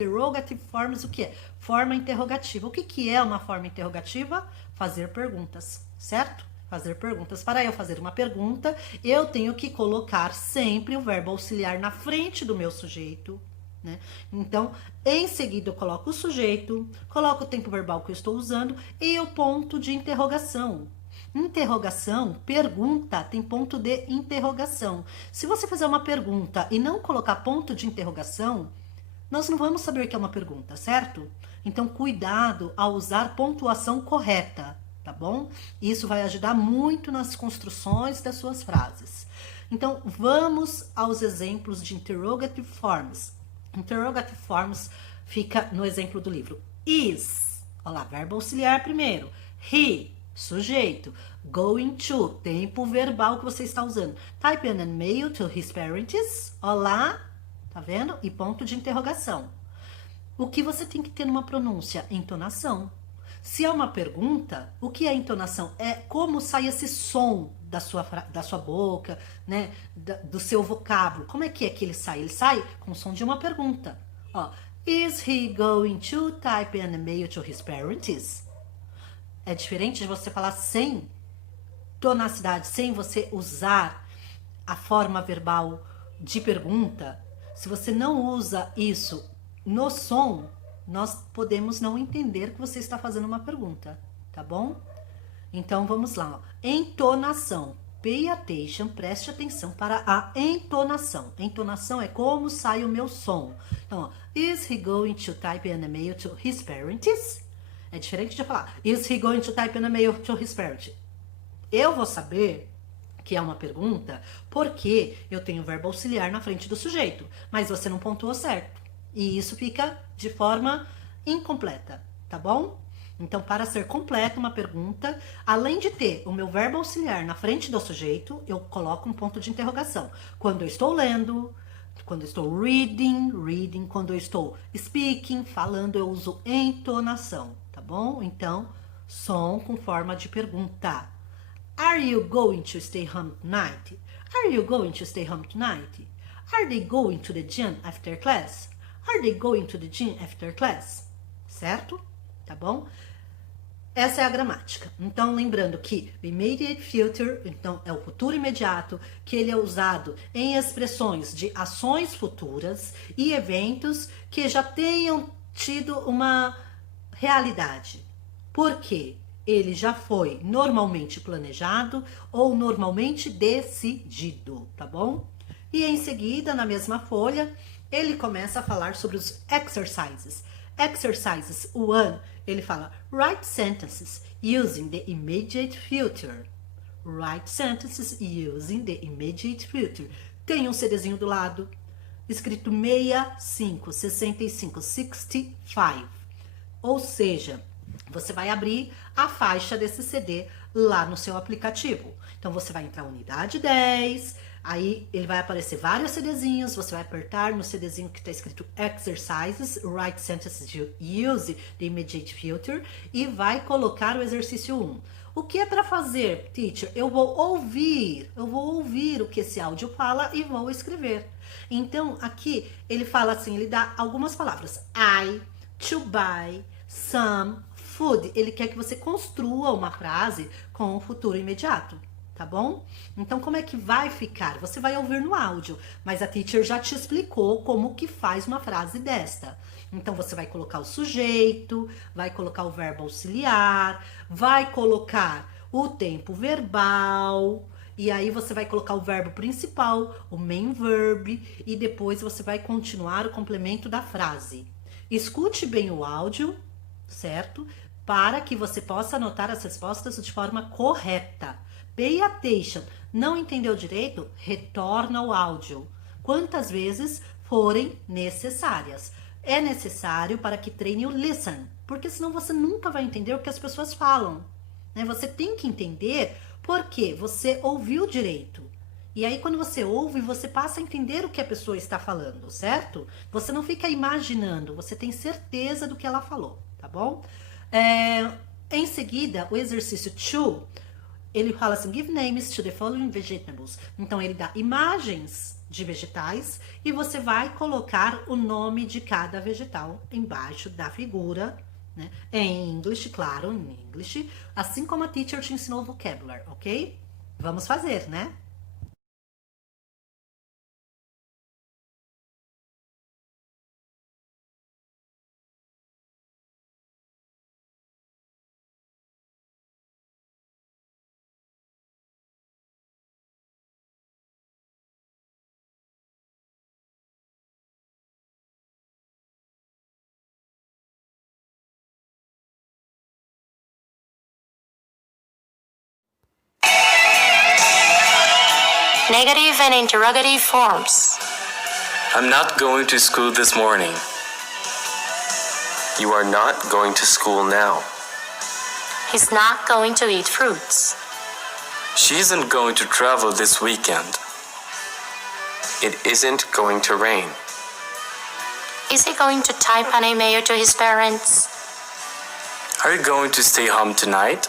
Interrogative forms, o que é? Forma interrogativa. O que é uma forma interrogativa? Fazer perguntas, certo? Fazer perguntas. Para eu fazer uma pergunta, eu tenho que colocar sempre o verbo auxiliar na frente do meu sujeito, né? Então, em seguida eu coloco o sujeito, coloco o tempo verbal que eu estou usando e o ponto de interrogação. Interrogação, pergunta, tem ponto de interrogação. Se você fizer uma pergunta e não colocar ponto de interrogação, nós não vamos saber que é uma pergunta, certo? Então, cuidado ao usar pontuação correta, tá bom? Isso vai ajudar muito nas construções das suas frases. Então, vamos aos exemplos de interrogative forms. Interrogative forms fica no exemplo do livro. Is, olha lá, verbo auxiliar primeiro. He, sujeito. Going to, tempo verbal que você está usando. Type an email to his parents. Olá, tá vendo? E ponto de interrogação. O que você tem que ter numa pronúncia? Entonação. Se é uma pergunta, o que é entonação? É como sai esse som da sua boca, né? Do seu vocábulo. Como é que ele sai? Ele sai com o som de uma pergunta. Ó, is he going to type an email to his parents? É diferente de você falar sem tonacidade, sem você usar a forma verbal de pergunta. Se você não usa isso no som, nós podemos não entender que você está fazendo uma pergunta, tá bom? Então, vamos lá. Ó. Entonação. Pay attention, preste atenção para a entonação. Entonação é como sai o meu som. Então, ó, is he going to type an email to his parents? É diferente de falar, is he going to type an email to his parents? Eu vou saber que é uma pergunta porque eu tenho o verbo auxiliar na frente do sujeito, mas você não pontuou certo. E isso fica de forma incompleta, tá bom? Então, para ser completa uma pergunta, além de ter o meu verbo auxiliar na frente do sujeito, eu coloco um ponto de interrogação. Quando eu estou lendo, quando eu estou reading, quando eu estou speaking, falando, eu uso entonação, tá bom? Então, som com forma de pergunta. Are you going to stay home tonight? Are you going to stay home tonight? Are they going to the gym after class? Are they going to the gym after class? Certo? Tá bom? Essa é a gramática. Então, lembrando que o immediate future, então, é o futuro imediato, que ele é usado em expressões de ações futuras e eventos que já tenham tido uma realidade. Por quê? Ele já foi normalmente planejado ou normalmente decidido, tá bom? E em seguida, na mesma folha, ele começa a falar sobre os exercises. Exercises 1, ele fala write sentences using the immediate future. Write sentences using the immediate future. Tem um CDzinho do lado, escrito 65. Ou seja, você vai abrir a faixa desse CD lá no seu aplicativo. Então, você vai entrar unidade 10, aí ele vai aparecer vários CDzinhos, você vai apertar no CDzinho que está escrito Exercises, Write Sentences Use the Immediate Future e vai colocar o exercício 1. O que é para fazer, teacher? Eu vou ouvir o que esse áudio fala e vou escrever. Então, aqui ele fala assim, ele dá algumas palavras. I, to buy, some, food. Ele quer que você construa uma frase com o futuro imediato, tá bom? Então, como é que vai ficar? Você vai ouvir no áudio, mas a teacher já te explicou como que faz uma frase desta. Então, você vai colocar o sujeito, vai colocar o verbo auxiliar, vai colocar o tempo verbal, e aí você vai colocar o verbo principal, o main verb, e depois você vai continuar o complemento da frase. Escute bem o áudio, certo? Para que você possa anotar as respostas de forma correta. Pay attention. Não entendeu direito? Retorna o áudio. Quantas vezes forem necessárias. É necessário para que treine o listen, porque senão você nunca vai entender o que as pessoas falam. Né? Você tem que entender porque você ouviu direito. E aí, quando você ouve, você passa a entender o que a pessoa está falando, certo? Você não fica imaginando, você tem certeza do que ela falou, tá bom? Em seguida, o exercício 2, ele fala assim, give names to the following vegetables. Então, ele dá imagens de vegetais e você vai colocar o nome de cada vegetal embaixo da figura, né? Em English, claro, em English, assim como a teacher te ensinou o vocabulary, ok? Vamos fazer, né? Negative and interrogative forms. I'm not going to school this morning. You are not going to school now. He's not going to eat fruits. She isn't going to travel this weekend. It isn't going to rain. Is he going to type an email to his parents? Are you going to stay home tonight?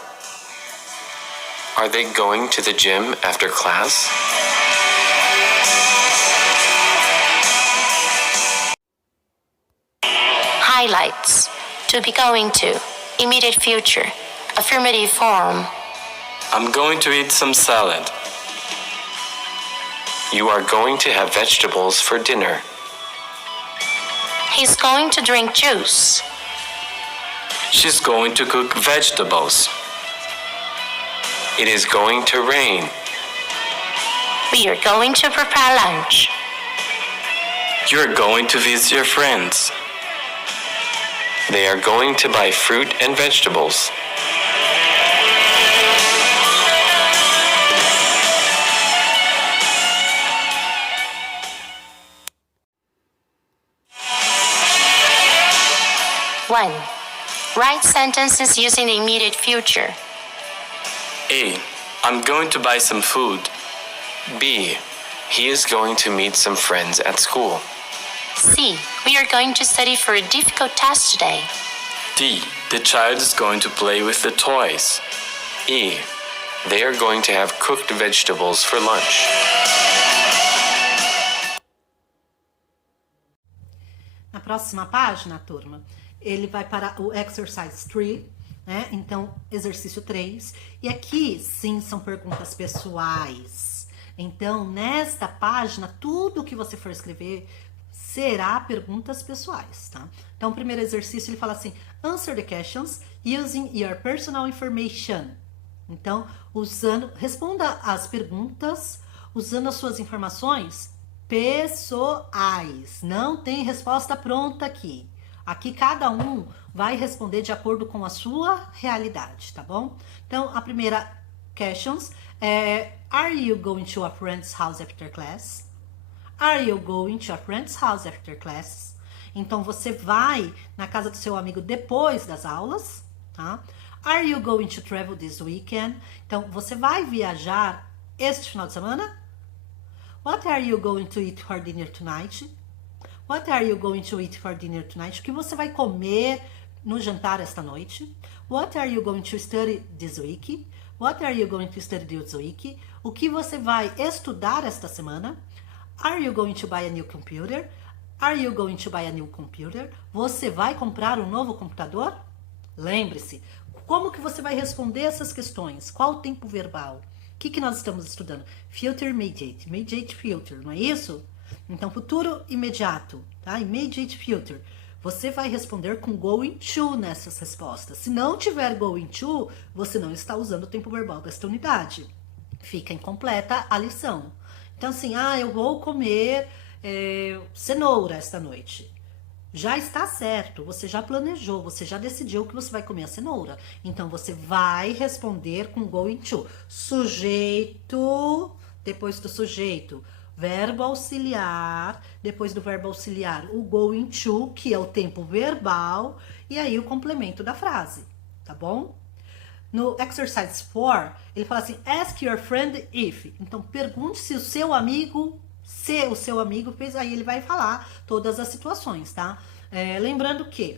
Are they going to the gym after class? Highlights. To be going to. Immediate future. Affirmative form. I'm going to eat some salad. You are going to have vegetables for dinner. He's going to drink juice. She's going to cook vegetables. It is going to rain. We are going to prepare lunch. You're going to visit your friends. They are going to buy fruit and vegetables. One. Write sentences using the immediate future. A. I'm going to buy some food. B. He is going to meet some friends at school. C. We are going to study for a difficult test today. D. The child is going to play with the toys. E. They are going to have cooked vegetables for lunch. Na próxima página, turma, ele vai para o exercise 3, né? Então, exercício 3. E aqui, sim, são perguntas pessoais. Então, nesta página, tudo que você for escrever será perguntas pessoais, tá? Então, o primeiro exercício, ele fala assim, answer the questions using your personal information. Então, responda as perguntas usando as suas informações pessoais. Não tem resposta pronta aqui. Aqui cada um vai responder de acordo com a sua realidade, tá bom? Então, a primeira questions é: Are you going to a friend's house after class? Are you going to a friend's house after class? Então, você vai na casa do seu amigo depois das aulas, tá? Are you going to travel this weekend? Então, você vai viajar este final de semana? What are you going to eat for dinner tonight? What are you going to eat for dinner tonight? O que você vai comer no jantar esta noite? What are you going to study this week? What are you going to study this week? O que você vai estudar esta semana? Are you going to buy a new computer? Are you going to buy a new computer? Você vai comprar um novo computador? Lembre-se, como que você vai responder essas questões? Qual o tempo verbal? O que nós estamos estudando? Future immediate, immediate future, não é isso? Então, futuro imediato, tá? Immediate future. Você vai responder com going to nessas respostas. Se não tiver going to, você não está usando o tempo verbal desta unidade. Fica incompleta a lição. Então, assim, eu vou comer cenoura esta noite. Já está certo, você já planejou, você já decidiu que você vai comer a cenoura. Então, você vai responder com going to. Sujeito, depois do sujeito, verbo auxiliar, depois do verbo auxiliar, o going to, que é o tempo verbal, e aí o complemento da frase, tá bom? No exercise 4, ele fala assim, ask your friend if. Então, pergunte se o seu amigo fez, aí ele vai falar todas as situações, tá? Lembrando que,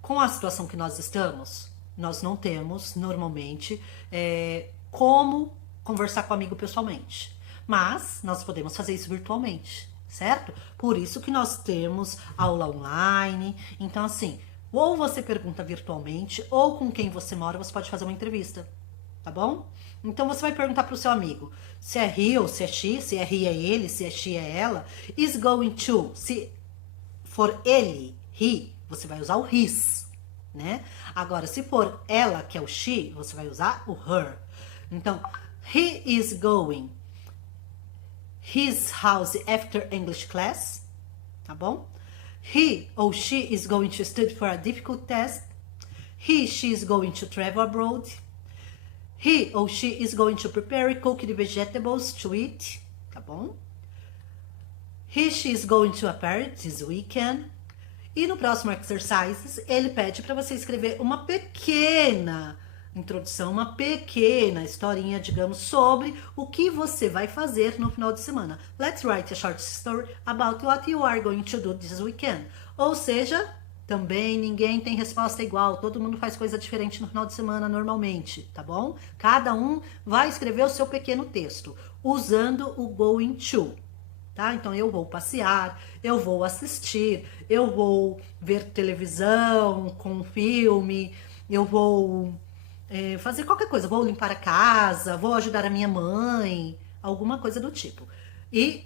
com a situação que nós estamos, nós não temos, normalmente, como conversar com o amigo pessoalmente. Mas nós podemos fazer isso virtualmente, certo? Por isso que nós temos aula online. Então, assim, ou você pergunta virtualmente, ou com quem você mora, você pode fazer uma entrevista, tá bom? Então, você vai perguntar para o seu amigo se é he ou se é she, se é he é ele, se é she é ela. Is going to, se for ele, he, você vai usar o his, né? Agora, se for ela, que é o she, você vai usar o her. Então, he is going his house after English class, tá bom? He or she is going to study for a difficult test. She is going to travel abroad. He or she is going to prepare cooked vegetables to eat, tá bom? She is going to a party this weekend. E no próximo exercises, ele pede para você escrever uma pequena introdução, uma pequena historinha, digamos, sobre o que você vai fazer no final de semana. Let's write a short story about what you are going to do this weekend. Ou seja, também ninguém tem resposta igual, todo mundo faz coisa diferente no final de semana normalmente, tá bom? Cada um vai escrever o seu pequeno texto, usando o going to, tá? Então, eu vou passear, eu vou assistir, eu vou ver televisão com filme, eu vou fazer qualquer coisa, vou limpar a casa, vou ajudar a minha mãe, alguma coisa do tipo. E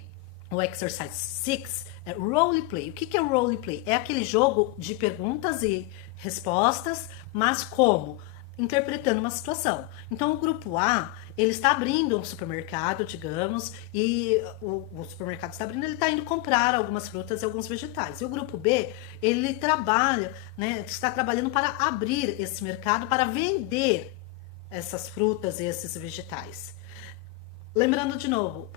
o exercise 6 é roleplay. O que é o roleplay? É aquele jogo de perguntas e respostas, mas como? Interpretando uma situação. Então, o grupo A, ele está abrindo um supermercado, digamos, e o supermercado está abrindo, ele está indo comprar algumas frutas e alguns vegetais. E o grupo B, ele trabalha, né, está trabalhando para abrir esse mercado, para vender essas frutas e esses vegetais. Lembrando de novo,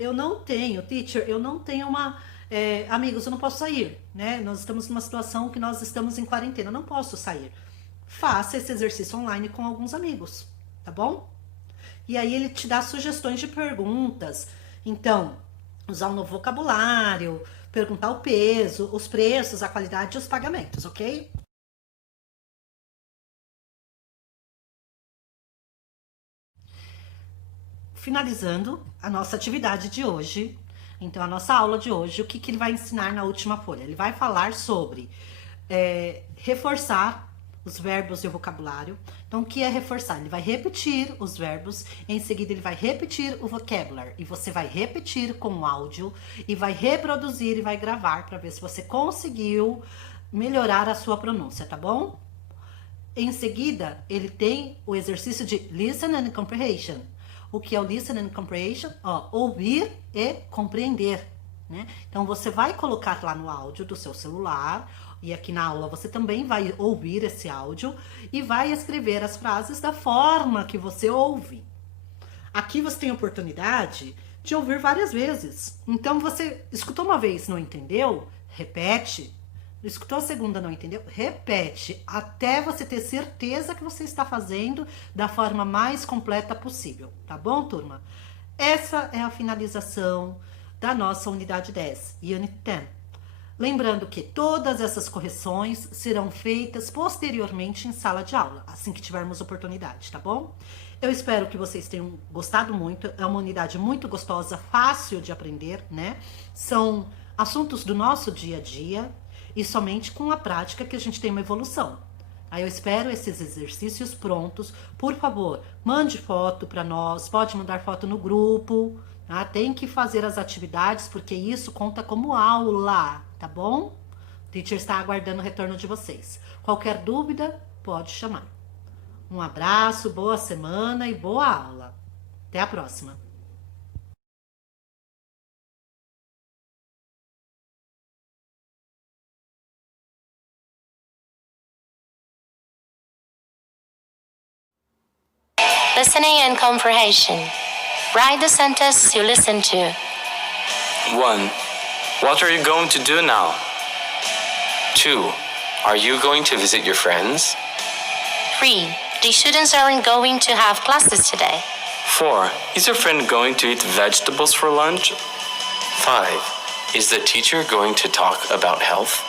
eu não tenho, teacher, eu não tenho amigos, eu não posso sair, né? Nós estamos numa situação que nós estamos em quarentena, eu não posso sair. Faça esse exercício online com alguns amigos, tá bom? E aí ele te dá sugestões de perguntas. Então, usar um novo vocabulário, perguntar o peso, os preços, a qualidade e os pagamentos, ok? Finalizando a nossa atividade de hoje, então a nossa aula de hoje, o que ele vai ensinar na última folha? Ele vai falar sobre reforçar os verbos e o vocabulário. Então, o que é reforçar? Ele vai repetir os verbos, em seguida ele vai repetir o vocabulary, e você vai repetir com áudio, e vai reproduzir e vai gravar para ver se você conseguiu melhorar a sua pronúncia, tá bom? Em seguida, ele tem o exercício de listen and comprehension. O que é o listen and comprehension? Ouvir e compreender, né? Então, você vai colocar lá no áudio do seu celular, e aqui na aula você também vai ouvir esse áudio e vai escrever as frases da forma que você ouve. Aqui você tem a oportunidade de ouvir várias vezes. Então, você escutou uma vez, não entendeu? Repete. Escutou a segunda, não entendeu? Repete, até você ter certeza que você está fazendo da forma mais completa possível. Tá bom, turma? Essa é a finalização da nossa unidade 10, Unit 10. Lembrando que todas essas correções serão feitas posteriormente em sala de aula, assim que tivermos oportunidade, tá bom? Eu espero que vocês tenham gostado muito, é uma unidade muito gostosa, fácil de aprender, né? São assuntos do nosso dia a dia e somente com a prática que a gente tem uma evolução. Aí eu espero esses exercícios prontos. Por favor, mande foto para nós, pode mandar foto no grupo, tá? Tem que fazer as atividades, porque isso conta como aula, tá bom? O teacher está aguardando o retorno de vocês. Qualquer dúvida, pode chamar. Um abraço, boa semana e boa aula. Até a próxima. Listening and comprehension. Write the sentence you listen to. 1. What are you going to do now? 2. Are you going to visit your friends? 3. The students aren't going to have classes today. 4. Is your friend going to eat vegetables for lunch? 5. Is the teacher going to talk about health?